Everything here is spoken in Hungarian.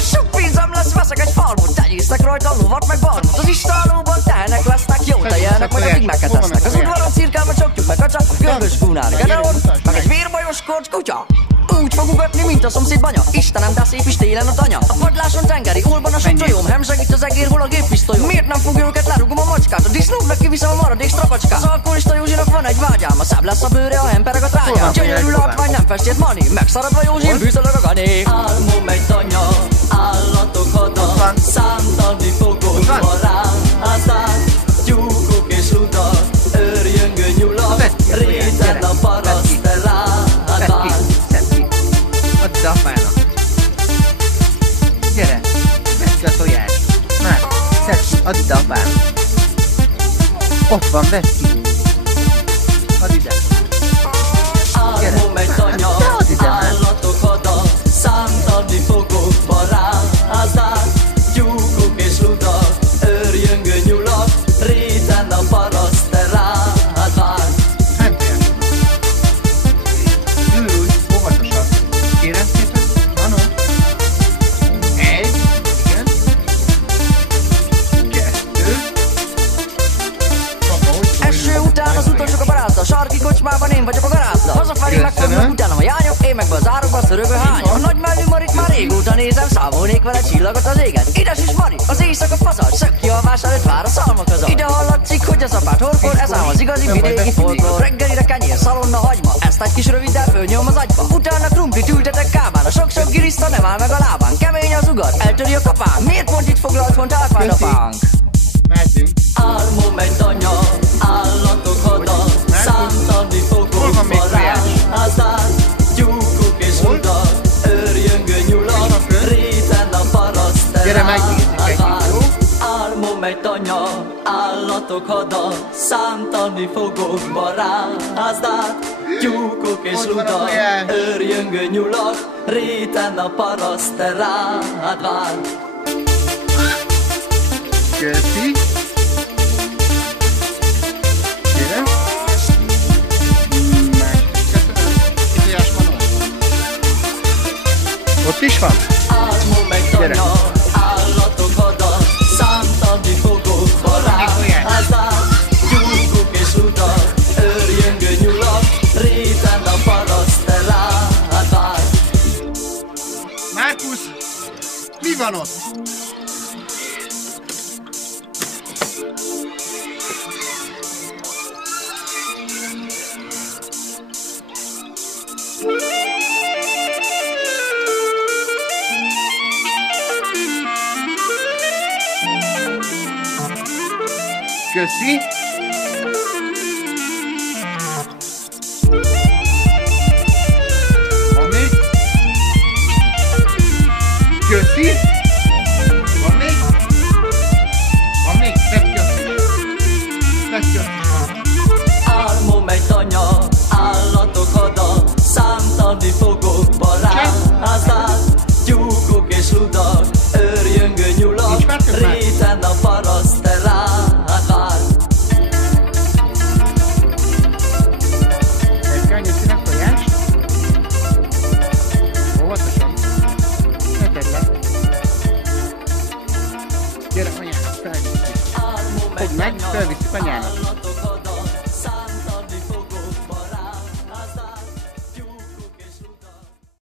Sok pénzem lesz, veszek egy farmot, tenyésztek rajta lovat meg barmot. Az istálóban tehenek lesznek, jó tejelnek, majd a pigmeket esznek. Az udvaron cirkálva csapjuk meg kacsa, gömbös kunár, gedeon, meg egy vérbajos korcs kutya. Úgy fog ugatni, mint a szomszéd banya. Istenem, de szép is télen a tanya. A padláson tengeri, olban a sok csajóm. Hemzsegít az egér, hol a géppisztolyom. Miért nem fogja őket, lerugom a macskát. A disznóknak kiviszem a maradék strapacskát. Az alkoholista Józsinak van egy vágyám. A száb lesz a bőre, a hempereg a trágyám. Gyönyörű látvány, nem festét mani. Megszaradva Józsi, bűzölög a gané. Álmom egy tanya, állatok hada, számtani fogok varázsát. Tyúkok és ludak, őrjöngő nyulak, réten a paraszt elátvány. Add ide apának. Gyere, vedd ki a tojást. Már, szedd ki, add ide apának. Ott van, vedd ki. Add ide. Álmom egy tanya, állatok hada, számtani fogok varázsát. Tyúkok és ludak, őrjöngő nyulak, réten a paraszt elátvány. Ülj úgy, óvatosan. Kérem szépen, Anno. Egy, igen. Kettő. Papa, hogy Eső után az utolsók a baráttal. Sarki kocsmában én vagyok a garázda. Hazafelé megfognak utánam a jányok, én meg be az árokba szörögő hányok. A nagy mellű Marit már régóta nézem, számolnék vele csillagot az égen. Ides is Mari, az éjszaka faszal, szök ki a vás előtt vár a szalmakazal. Ide hallatszik, hogy az apát horkol, ez ám az igazi vidéki folklór. Reggelire kenyér, szalonna, hagyma, ezt egy kis röviddel fölnyom az agyba. Utána krumplit ültetek kábán, a sok-sok giriszta nem áll meg a lábán. Kemény az ugat, eltöri a kapán. Miért pont itt foglalt font Árpád apánk? mehetünk. Álmom egy tanya, állatok hada, számtani fogok varázsát. Tyúkok és ludak, őrjöngő nyulak, réten a paraszt elátvány. Álmom egy tanya, állatok hada, számtani fogok varázsát. Tyúkok és ludak, őrjöngő nyulak, réten a paraszt elátvány. Köszi. Kérem. Ott is van? Álmom egy tanya, állatok hada, számtani fogok varázsát. Tyúkok és ludak, őrjöngő nyulak, réten a paraszt elátvány. Márkusz, mi van ott? Köszi. Van még? Köszi. Van még? Van még? Vedd ki azt is. Vedd ki azt is. Álmom egy tanya, állatok hada, számtani fogok varázsát. Tyúkok és ludak, őrjöngő nyulak, réten a paraszt elátvány. Egy könnyűszínek tojást. Óvatosan. Ne tedd le. Gyere anyának, felviszi. Fogd meg, felviszi anyának.